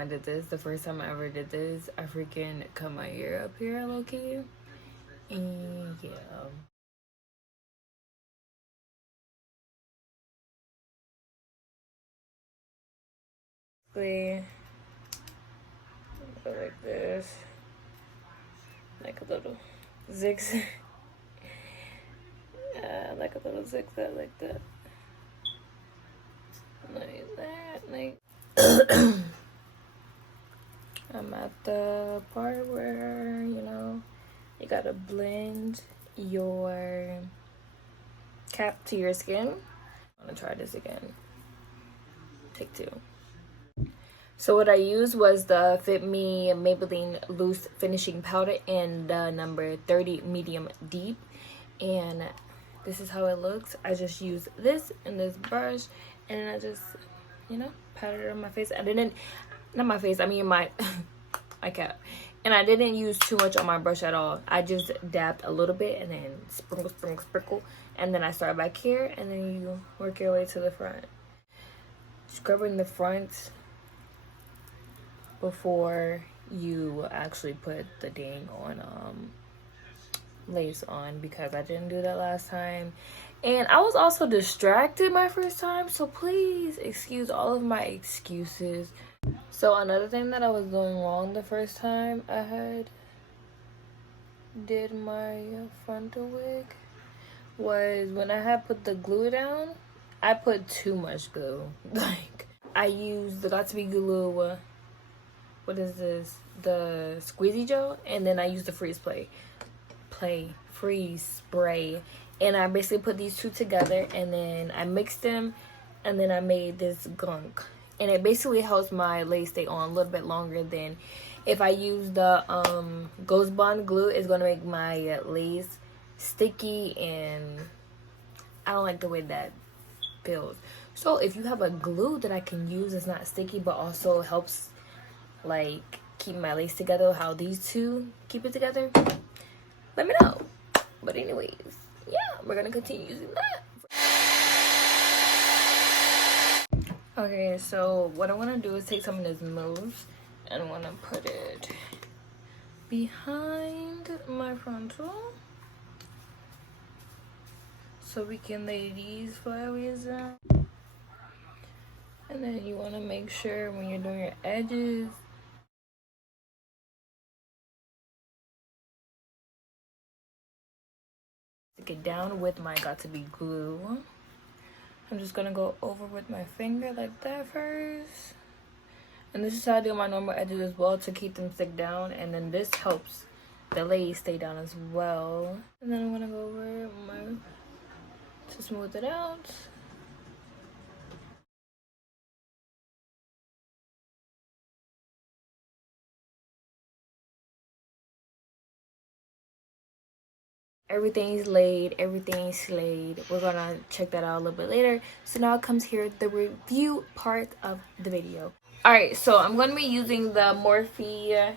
I did this, the first time I ever did this, I freaking cut my hair up here low-key. And yeah. Go like this. Like a little zigzag. Like a little zigzag like that. Like that. Like I'm at the part where, you know, you gotta blend your cap to your skin. I'm gonna try this again. Take two. So what I used was the Fit Me Maybelline Loose Finishing Powder in the number 30 Medium Deep. And this is how it looks. I just used this and this brush, and I just, you know, patted it on my face. I didn't, not my face, I mean my, my cap. And I didn't use too much on my brush at all. I just dabbed a little bit and then sprinkle, sprinkle, sprinkle. And then I start back here, and then you work your way to the front. Scrubbing the front before you actually put the dang on lace on, because I didn't do that last time, and I was also distracted my first time, so please excuse all of my excuses. So another thing that I was doing wrong the first time I had did my frontal wig was when I had put the glue down, I put too much glue. Like, I used the Got2b glue, what is this, the squeezy gel, and then I used the freeze spray, and I basically put these two together, and then I mixed them, and then I made this gunk, and it basically helps my lace stay on a little bit longer than if I use the Ghost Bond glue. It's gonna make my lace sticky, and I don't like the way that feels. So if you have a glue that I can use that's not sticky but also helps like keep my lace together, how these two keep it together, let me know. But anyways, yeah, we're gonna continue using that. Okay, so what I want to do is take some of this mousse and I want to put it behind my frontal so we can lay these flyaways down. And then you want to make sure when you're doing your edges, stick it down with my Got2b glue. I'm just gonna go over with my finger like that first. And this is how I do my normal edges as well, to keep them stick down. And then this helps the lace stay down as well. And then I'm gonna go over to smooth it out. Everything's laid, everything's slayed. We're gonna check that out a little bit later. So now comes here the review part of the video. Alright, so I'm gonna be using the Morphe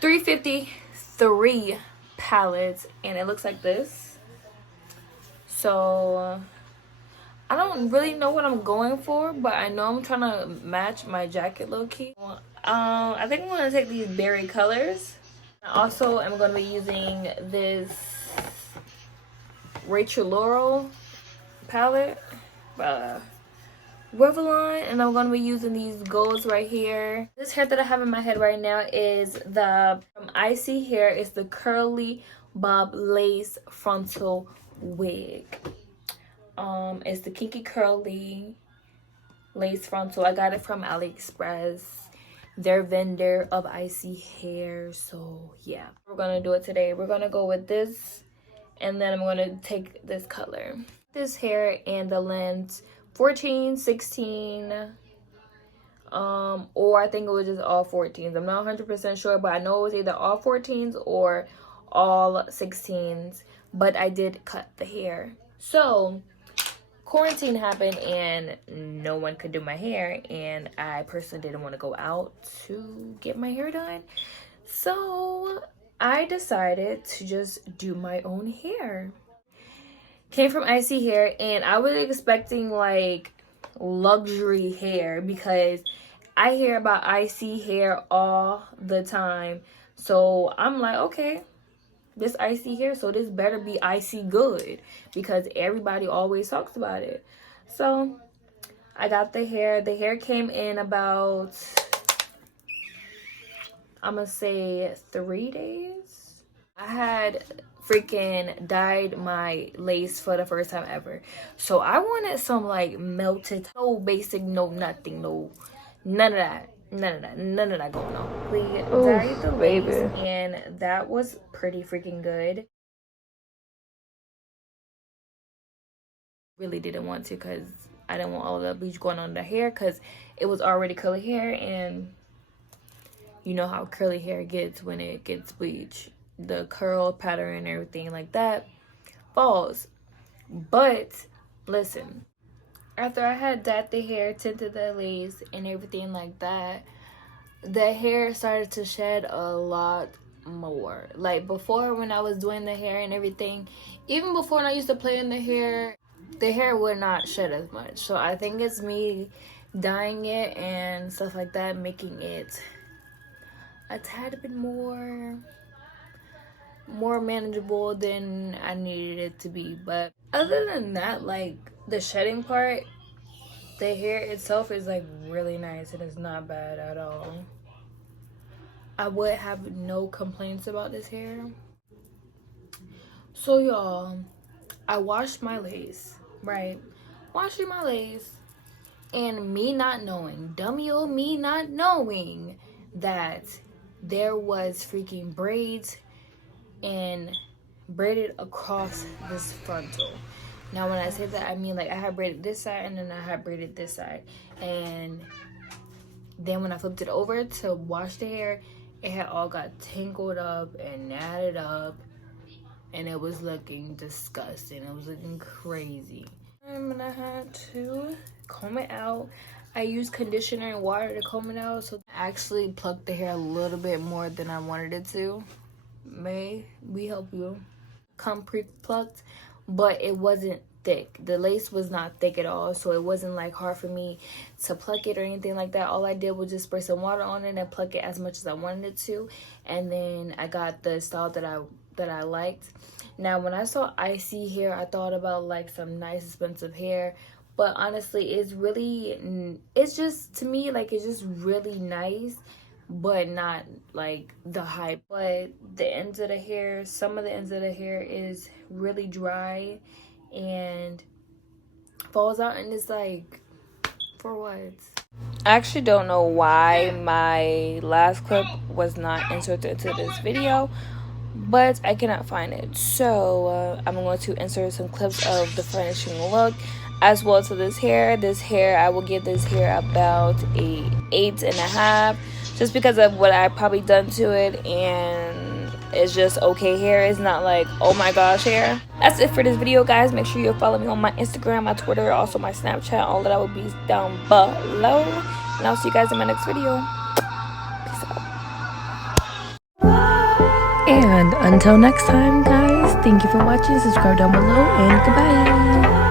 353 palette, and it looks like this. So I don't really know what I'm going for, but I know I'm trying to match my jacket low-key. I think I'm gonna take these berry colors. Also, I'm gonna be using this Rachel Laurel palette, Revlon, and I'm gonna be using these golds right here. This hair that I have in my head right now is the from Isee hair. It's the curly bob lace frontal wig. It's the Kinky curly lace frontal. I got it from Aliexpress, their vendor of Isee hair. So yeah, we're gonna do it today. We're gonna go with this, and then I'm gonna take this color, this hair, and the length 14, 16, or I think it was just all 14s. I'm not 100% sure, but I know it was either all 14s or all 16s, but I did cut the hair. So quarantine happened and no one could do my hair, and I personally didn't want to go out to get my hair done, so I decided to just do my own hair. Came from Isee hair, and I was expecting like luxury hair because I hear about Isee hair all the time. So I'm like, okay, this Isee hair, so this better be Isee good, because everybody always talks about it. So I got the hair. The hair came in about, I'm gonna say 3 days. I had freaking dyed my lace for the first time ever. So I wanted some like melted, no basic, no nothing, no, none of that. None of that going on. We dyed the lace, and that was pretty freaking good. Really didn't want to, because I didn't want all of the bleach going on the hair, because it was already curly hair, and you know how curly hair gets when it gets bleach. The curl pattern and everything like that falls. But listen, after I had dyed the hair, tinted the lace and everything like that, the hair started to shed a lot more. Like before, when I was doing the hair and everything, even before when I used to play in the hair would not shed as much. So I think it's me dyeing it and stuff like that, making it a tad bit more manageable than I needed it to be. But other than that, like the shedding part, the hair itself is like really nice. It is not bad at all. I would have no complaints about this hair. So y'all, I washed my lace, right? Washing my lace, and me not knowing, dummy old me not knowing that there was freaking braids and braided across this frontal. Now when I say that, I mean like I had braided this side and then I had braided this side, and then when I flipped it over to wash the hair, it had all got tangled up and knotted up, and it was looking disgusting. It was looking crazy. And I had to comb it out. I used conditioner and water to comb it out, so I actually plucked the hair a little bit more than I wanted it to. May we help you? Come pre-plucked, but it wasn't thick. The lace was not thick at all, so it wasn't like hard for me to pluck it or anything like that. All I did was just spray some water on it and pluck it as much as I wanted it to, and then I got the style that I liked. Now when I saw Isee hair, I thought about like some nice expensive hair, but honestly it's just, to me, like it's just really nice, but not like the hype. But the ends of the hair, some of the ends of the hair is really dry and falls out, and it's like, for what? I actually don't know why my last clip was not inserted into this video, but I cannot find it. So I'm going to insert some clips of the finishing look as well to this hair. This hair, I will give this hair about a 8.5, just because of what I probably done to it, and it's just okay hair. It's not like oh my gosh hair. That's it for this video, guys. Make sure you follow me on my Instagram, my Twitter, also my Snapchat. All of that will be down below, and I'll see you guys in my next video. Peace out. And until next time, guys, thank you for watching. Subscribe down below, and goodbye.